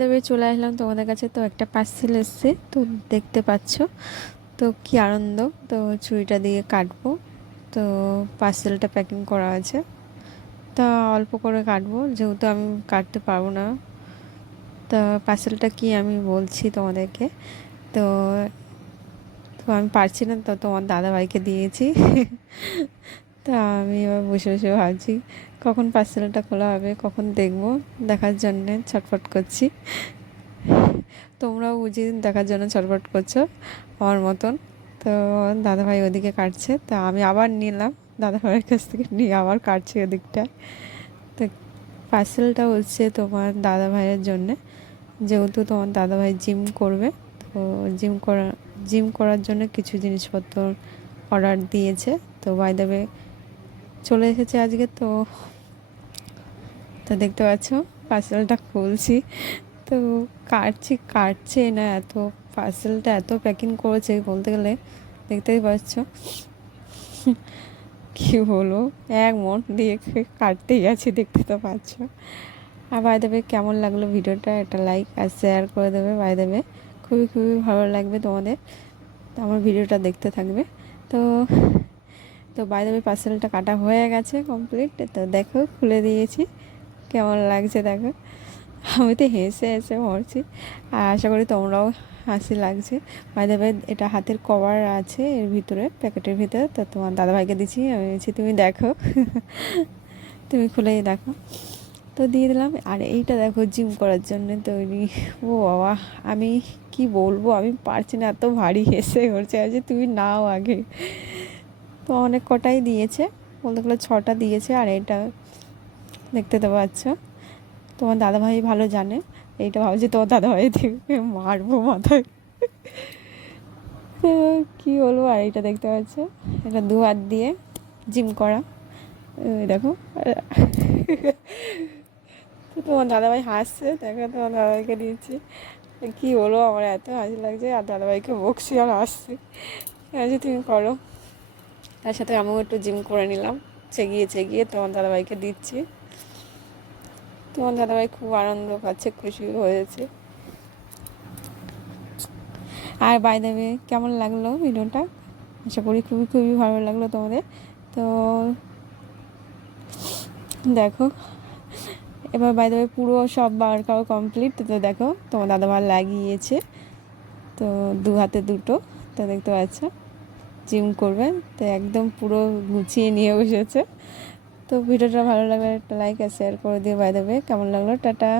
তবে চলে আসলাম তোমাদের কাছে। তো একটা পার্সেল এসছে, তো দেখতে পাচ্ছ তো কি আনন্দ। তো ছুরিটা দিয়ে কাটবো। তো পার্সেলটা প্যাকিং করা আছে, তা অল্প করে কাটবো যেহেতু আমি কাটতে পারবো না। তা পার্সেলটা কি আমি বলছি তোমাদেরকে। তো তো আমি পারছি না, তো তোমার দাদাভাইকে দিয়েছি। তা আমি এবার বসে বসে ভাবছি কখন পার্সেলটা খোলা হবে, কখন দেখবো, দেখার জন্যে ছটফট করছি। তোমরাও বুঝি দেখার জন্য ছটফট করছো আমার মতন। তো দাদাভাই ওদিকে কাটছে, তা আমি আবার নিলাম দাদাভাইয়ের কাছ থেকে, নিয়ে আবার কাটছি ওদিকটায়। তো পার্সেলটা হচ্ছে তোমার দাদাভাইয়ের জন্যে, যেহেতু তোমার দাদাভাই জিম করবে। তো জিম করার জন্য কিছু জিনিসপত্র অর্ডার দিয়েছে। তো বাই দ্য ওয়ে চলে এসেছে আজকে। তো তো দেখতে পাচ্ছ পার্সেলটা খুলছি। তো কাটছে না, এত পার্সেলটা এত প্যাকিং করেছে বলতে গেলে, দেখতেই পাচ্ছ কি বলবো, এক মন দিয়ে কাটতেই গেছি, দেখতে তো পাচ্ছ। আর বাই দেবে কেমন লাগলো ভিডিওটা, একটা লাইক আর শেয়ার করে দেবে বাই দেবে, খুবই খুবই ভালো লাগবে তোমাদের। তো আমার ভিডিওটা দেখতে থাকবে। তো তো বাই দেবে পার্সেলটা কাটা হয়ে গেছে কমপ্লিট। তো দেখো খুলে দিয়েছি, কেমন লাগছে দেখো। আমি তো হেসে হেসে মরছি, আর আশা করি তোমরাও হাসি লাগছে। বাই দ্য ওয়ে এটা হাতের কভার আছে এর ভিতরে, প্যাকেটের ভিতরে। তো তোমার দাদাভাইকে দিচ্ছি, আমি বলছি তুমি দেখো। তুমি খুলেই দেখো। তো দিয়ে দিলাম। আর এইটা দেখো জিম করার জন্য তৈরি। ও বাবা, আমি কি বলবো, আমি পারছি না, এত ভারী হেসে করছে আজ। তুমি নাও আগে। তো অনেক কটাই দিয়েছে, বলতে গেলে 6টা দিয়েছে। আর এটা দেখতে তো পাচ্ছ, তোমার দাদাভাই ভালো জানে। এইটা ভাবছি তোমার দাদাভাই থেকে মারবো মাথায়। তো কী বলবো। আর এইটা দেখতে পাচ্ছ, এটা 2 হাত দিয়ে জিম করা। দেখো। তো তোমার দাদাভাই হাসছে, দেখো তোমার দাদাভাইকে দিয়েছি। কী বলবো, আমার এত হাসি লাগছে, আর দাদাভাইকে বকছি আর হাসছি। ঠিক তুমি করো। তার সাথে আমিও একটু জিম করে নিলাম, চেগিয়ে চেগিয়ে তোমার দাদাভাইকে দিচ্ছি। তোমার দাদাভাই খুব আনন্দ পাচ্ছে, খুশি হয়েছে। আর বাই দ্য ওয়ে কেমন লাগলো ভিডিওটা, আশা করি খুবই খুবই ভালো লাগলো তোমাদের। তো দেখো এবার বাই দ্য ওয়ে পুরো সব ওয়ার্কআউট কমপ্লিট। তো দেখো তোমার দাদাভাই লাগিয়েছে, তো 2 হাতে 2টো। তো দেখতে পাচ্ছ জিম করবে, তো একদম পুরো গুছিয়ে নিয়ে বসেছে। তো ভিডিওটা ভালো লাগলে একটা লাইক আর শেয়ার করে দিয়ে বাই দ্য ওয়ে কেমন লাগলো, টাটা।